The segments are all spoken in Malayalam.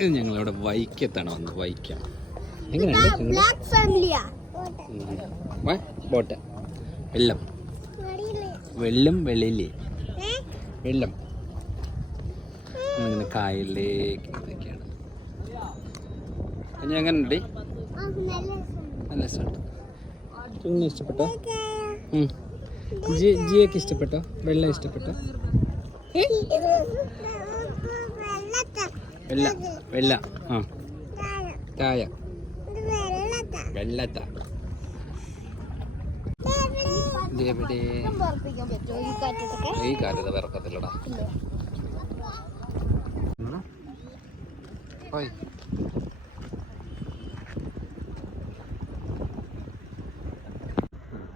ഇത് ഞങ്ങളിവിടെ വൈക്കത്താണ് വന്നത്. വൈക്കം എങ്ങനെയുണ്ട്? ബോട്ട് വെള്ളം വെള്ളില്ലേ വെള്ളം അങ്ങനെ കായലിലേക്ക് ഇതൊക്കെയാണ്. ഇനി എങ്ങനെ ഉണ്ട്? നല്ല രസമുണ്ട്. പിന്നെ ഇഷ്ടപ്പെട്ടോ? ജിയൊക്കെ ഇഷ്ടപ്പെട്ടോ? വെള്ളം ഇഷ്ടപ്പെട്ടോ? വെള്ള ആ ചായ വെള്ളത്ത എവിടെ? ഈ കാറ്റത്ത് വിറക്കത്തില്ലടാ. ഓയ്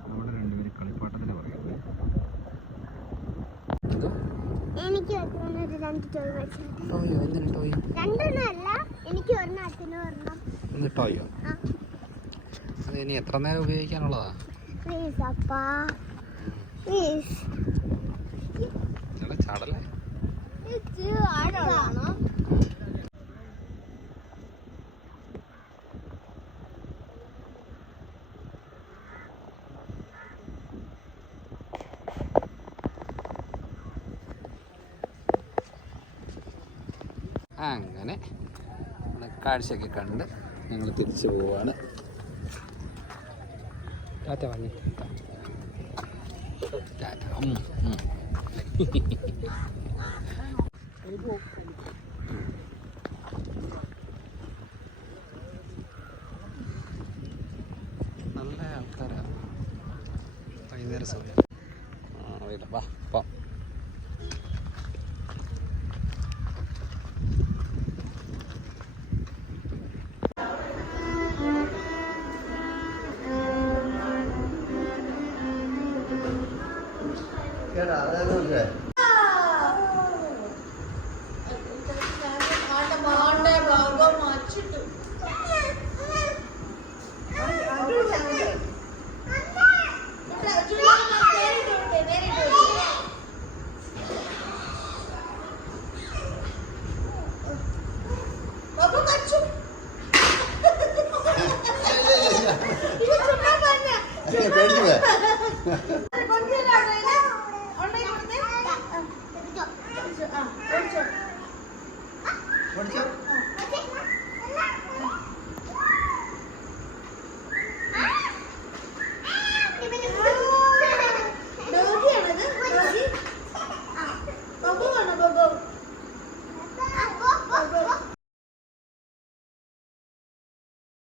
നമ്മുടെ രണ്ടുപേരും കളിപ്പാട്ടത്തിന് പറയുന്നത്. എനിക്ക് ടോയോ? അത് ഇനി എത്ര നേരം ഉപയോഗിക്കാനുള്ളതാ? ചാടല്ലേ? അങ്ങനെ കാഴ്ചയൊക്കെ കണ്ട് ഞങ്ങൾ തിരിച്ചു പോവാണ്. ടാറ്റ പറഞ്ഞു. ടാറ്റ. നല്ല ആൾക്കാരാണ്. വൈകുന്നേരം സമയം അറിയില്ല. വാ പോവാം. പഠിച്ചോ